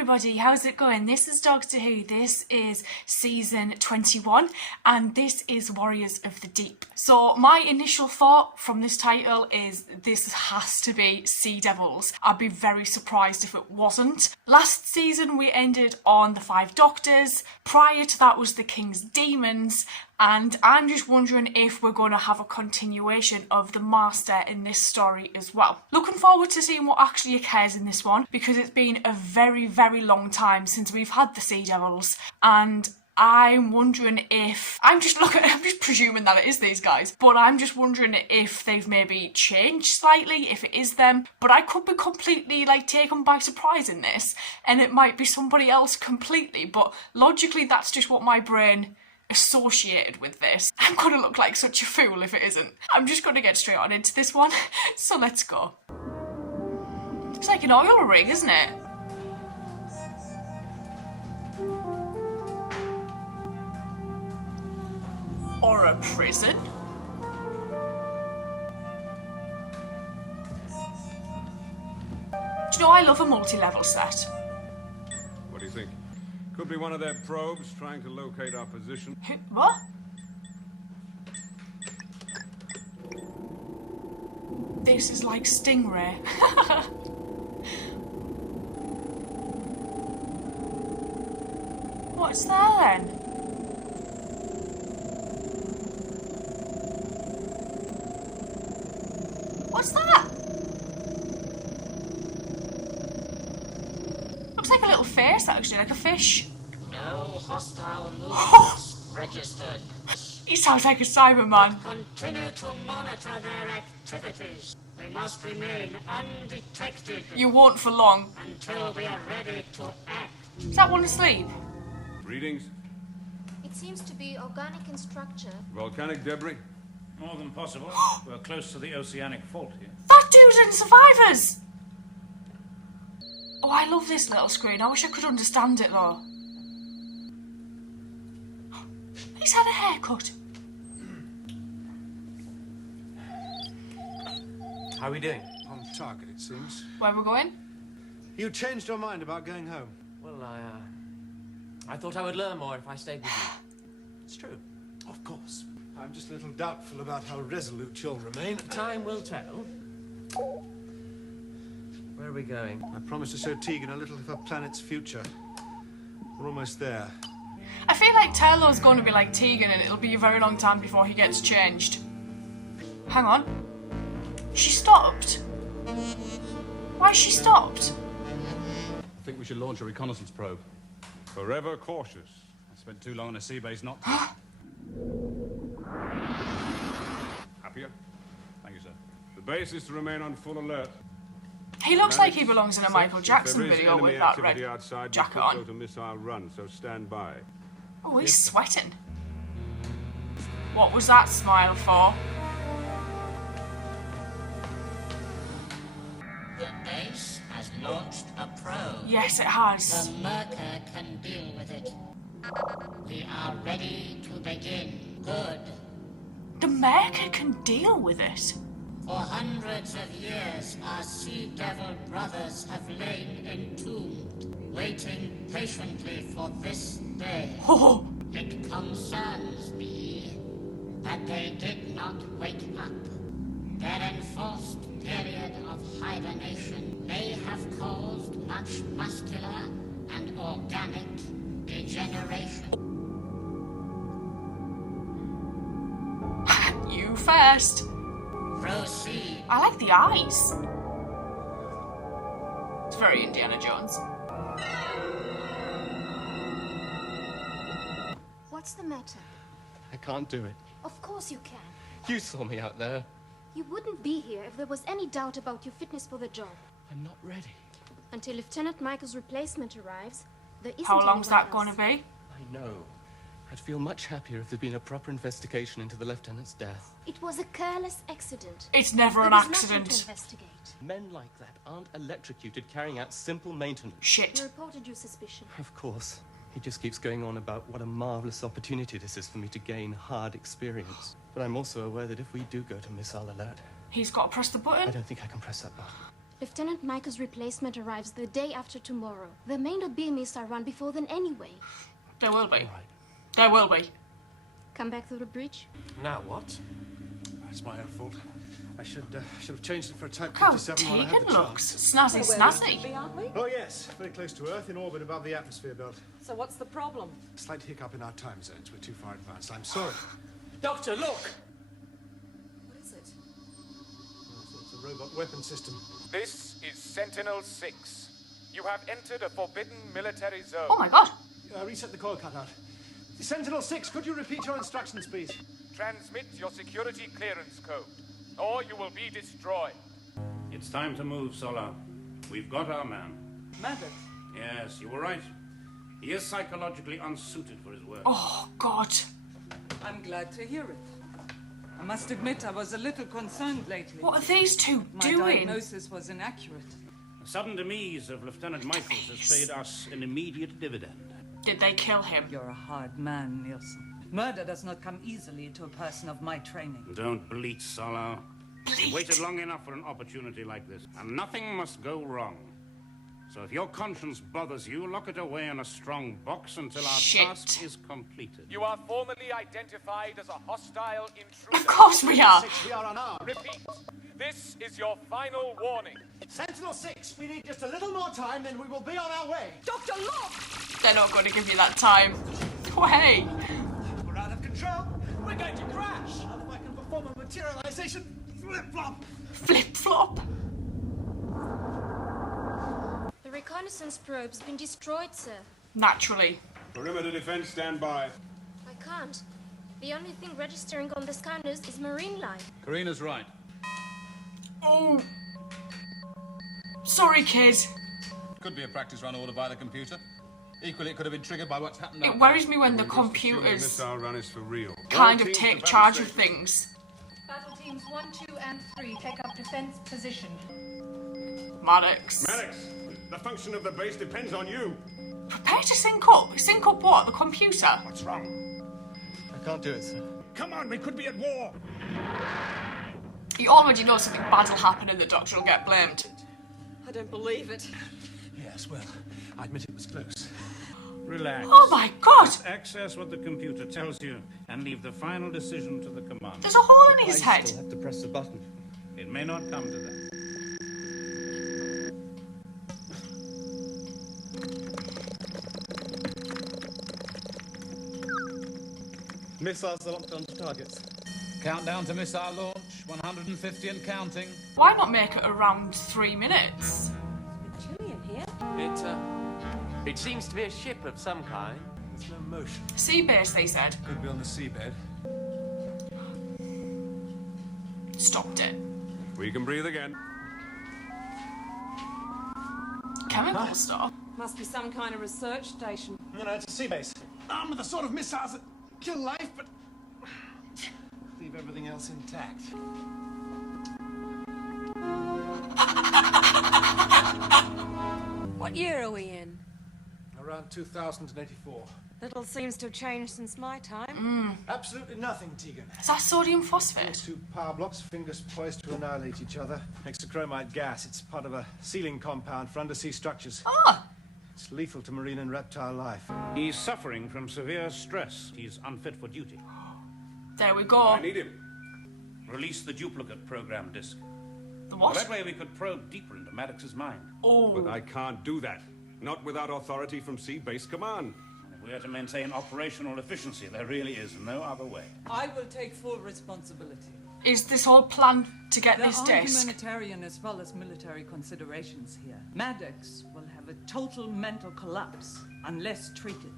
everybody, how's it going? This is Doctor Who, this is season 21 and this is Warriors of the Deep. So my initial thought from this title is this has to be Sea Devils. I'd be very surprised if it wasn't. Last season we ended on the Five Doctors, prior to that was the King's Demons, and I'm just wondering if we're going to have a continuation of the Master in this story as well. Looking forward to seeing what actually occurs in this one, because it's been a very, very long time since we've had the Sea Devils, and I'm wondering if, I'm just presuming that it is these guys, but I'm just wondering if they've maybe changed slightly, if it is them, but I could be completely taken by surprise in this, and it might be somebody else completely, but logically that's just what my brain associated with this. I'm going to look like such a fool if it isn't. I'm just going to get straight on into this one, so let's go. It's like an oil rig, isn't it? Or a prison? Do you know, I love a multi-level set. What do you think? Could be one of their probes trying to locate our position. What? This is like Stingray. What's there then? What's that? Looks like a little face actually, like a fish. No hostile movements registered. He sounds like a Cyberman. Continue to monitor their activities. We must remain undetected. You won't for long. Until we are ready to act. Is that one asleep? Readings? It seems to be organic in structure. Volcanic debris? More than possible. We're close to the oceanic fault here. That dude's in Survivors! Oh, I love this little screen. I wish I could understand it though. He's had a haircut. How are we doing? On target, it seems. Where we're going? You changed your mind about going home. Well, I thought I would learn more if I stayed with you. It's true. Of course. I'm just a little doubtful about how resolute you'll remain. Time will tell. Where are we going? I promised to show Tegan a little of her planet's future. We're almost there. I feel like Turlo's going to be like Tegan and it'll be a very long time before he gets changed. Hang on. She stopped. Why she stopped? I think we should launch a reconnaissance probe. Forever cautious. I spent too long on a sea base not to. Happier? Thank you, sir. The base is to remain on full alert. He looks like he belongs in a Michael Jackson video with that red outside, jacket we could go on. to missile run, so stand by. Oh, he's sweating. What was that smile for? The base has launched a probe. Yes, it has. The Merker can deal with it. We are ready to begin. Good. The Merker can deal with it. For hundreds of years, our Sea Devil brothers have lain entombed, waiting patiently for this day. Oh, It concerns me that they did not wake up. Their enforced period of hibernation may have caused much muscular and organic degeneration. you first. Proceed. I like the eyes. It's very Indiana Jones. What's the matter? I can't do it. Of course you can. You saw me out there. You wouldn't be here if there was any doubt about your fitness for the job. I'm not ready. Until Lieutenant Michael's replacement arrives, there isn't How long's that anyone going to else. be? I know. I'd feel much happier if there'd been a proper investigation into the lieutenant's death. It was a careless accident. It's never an There was nothing to accident. investigate. Men like that aren't electrocuted carrying out simple maintenance. You Shit. reported your suspicion. Of course. He just keeps going on about what a marvelous opportunity this is for me to gain hard experience. But I'm also aware that if we do go to missile alert, He's got to press the I button. don't think I can press that button. Lieutenant Micah's replacement arrives the day after tomorrow. There may not be a missile run before then anyway. There will be. There will be. Come back through the bridge? Now what? It's my own fault. I should have changed it for a Type How 57 while I had Tegan the looks. chance. Snazzy, snazzy. Aren't we? Oh yes, very close to Earth, in orbit above the atmosphere belt. So what's the problem? Slight hiccup in our time zones. We're too far advanced. I'm sorry. Doctor, look! What is it? It's a robot weapon system. This is Sentinel 6. You have entered a forbidden military zone. Oh my god. Reset the coil cutout. Sentinel 6, could you repeat your instructions, please? Transmit your security clearance code, or you will be destroyed. It's time to move, Solar. We've got our man. Maddox. Yes, you were right. He is psychologically unsuited for his work. Oh god. I'm glad to hear it. I must admit I was a little concerned lately. What are these two My doing? diagnosis was inaccurate. The sudden demise of Lieutenant Michaels has paid us an immediate dividend. Did they kill him? You're a hard man, Nielsen. Murder does not come easily to a person of my training. Don't bleat, Solar. We waited long enough for an opportunity like this, and nothing must go wrong. So if your conscience bothers you, lock it away in a strong box until our task is completed. You are formally identified as a hostile intruder. Of course we are. 6, we are unarmed. Repeat, this is your final warning. Sentinel 6, we need just a little more time, then we will be on our way. Doctor, look! They're not going to give you that time. Way. We're out of control. We're going to crash. If I can perform a materialization flip-flop. Flip-flop. The reconnaissance probe's been destroyed, sir. Naturally. Perimeter defense standby. I can't. The only thing registering on the scanners is marine life. Karina's right. Oh. Sorry, kid. Could be a practice run ordered by the computer. Equally, it could have been triggered by what's happened. It worries me when the We'll just assume the computers missile run is for real. kind All of teams take to charge battle of things. Battle teams 1, 2, and 3 take up defense position. Maddox. Maddox, the function of the base depends on you. Prepare to sync up. Sync up what? The computer? What's wrong? I can't do it, sir. Come on, we could be at war. You already know something bad will happen and the doctor will get blamed. I don't believe it. Yes, well, I admit it was close. Relax. Oh my god! Access what the computer tells you and leave the final decision to the commander. There's a hole in his I head. still have to press the button. It may not come to that. Missiles are locked onto targets. Countdown to missile launch, 150 and counting. Why not make it around 3 minutes? Chilly in here. It seems to be a ship of some kind. There's no motion. Sea base, they said. Could be on the seabed. Stopped it. We can breathe again. Chemical stuff. Must be some kind of research station. No, it's a sea base. Armed with the sort of missiles that kill life, but leave everything else intact. What year are we in? Around 2084. Little seems to have changed since my time. Absolutely nothing, Tegan. Is that sodium phosphate? Two power blocks, fingers poised to annihilate each other. Hexachromite gas. It's part of a sealing compound for undersea structures. Ah! It's lethal to marine and reptile life. He's suffering from severe stress. He's unfit for duty. There we go. I need him. Release the duplicate program disk. The Well, what? that way we could probe deeper into Maddox's mind. Oh. But I can't do that. Not without authority from Sea Base Command. If we are to maintain operational efficiency, there really is no other way. I will take full responsibility. Is this whole plan to get There this are disc? humanitarian as well as military considerations here. Maddox will have a total mental collapse unless treated.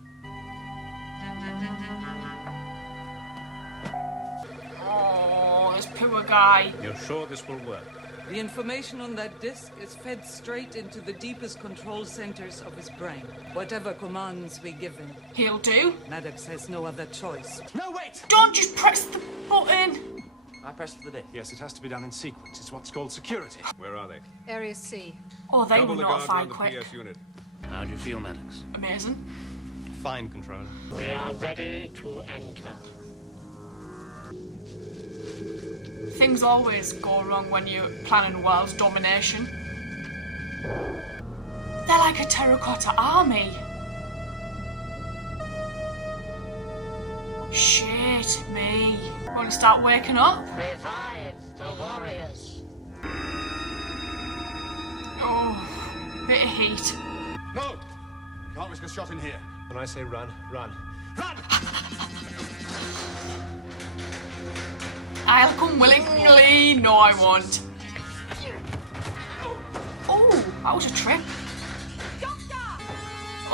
Oh, this poor guy. You're sure this will work? The information on that disk is fed straight into the deepest control centers of his brain. Whatever commands we give him, He'll do. Maddox has no other choice. No, wait! Don't just press the button. I pressed the disk. Yes, it has to be done in sequence. It's what's called security. Where are they? Area C. Oh, they Double will the guard notify around the quick. PS unit. How do you feel, Maddox? Amazing. Fine, controller. We are ready to enter. Things always go wrong when you're planning world domination. They're like a terracotta army. Shit me. Want to start waking up? Revive the warriors. Oh, bit of heat. No! Can't risk a shot in here. When I say run, run. Run! I'll come willingly. No, I won't. Oh, that was a trip.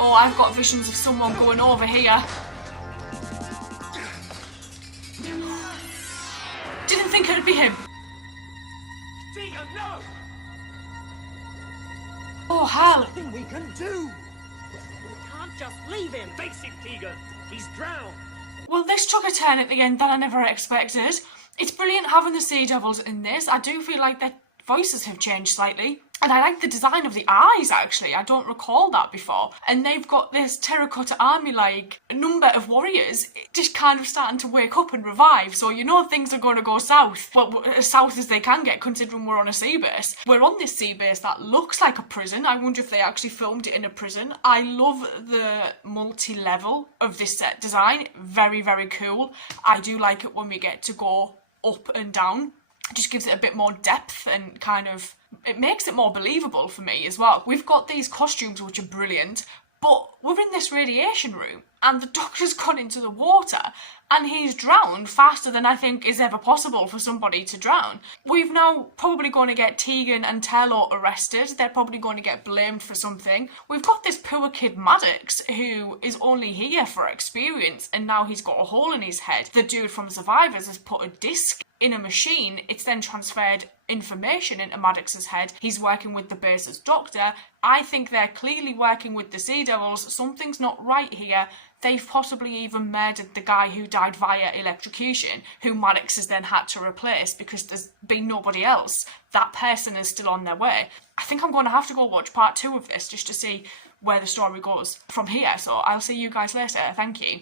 Oh, I've got visions of someone going over here. Didn't think it'd be him. Tegan, no! Oh, hell. Nothing we can do. We can't just leave him. Face it, Tegan. He's drowned. Well, this took a turn at the end that I never expected. It's brilliant having the Sea Devils in this. I do feel like their voices have changed slightly. And I like the design of the eyes, actually. I don't recall that before. And they've got this terracotta army-like number of warriors just kind of starting to wake up and revive. So you know things are going to go south. Well, as south as they can get, considering we're on a sea base. We're on this sea base that looks like a prison. I wonder if they actually filmed it in a prison. I love the multi-level of this set design. Very, very cool. I do like it when we get to go up and down. It just gives it a bit more depth and kind of, it makes it more believable for me as well. We've got these costumes which are brilliant, but we're in this radiation room and the Doctor's gone into the water and he's drowned faster than I think is ever possible for somebody to drown. We've now probably going to get Tegan and Tello arrested. They're probably going to get blamed for something. We've got this poor kid Maddox who is only here for experience and now he's got a hole in his head. The dude from Survivors has put a disc in a machine. It's then transferred information into Maddox's head. He's working with the base's doctor. I think they're clearly working with the Sea Devils. Something's not right here. They've possibly even murdered the guy who died via electrocution, who Maddox has then had to replace because there's been nobody else. That person is still on their way. I think I'm going to have to go watch part 2 of this just to see where the story goes from here. So I'll see you guys later. Thank you.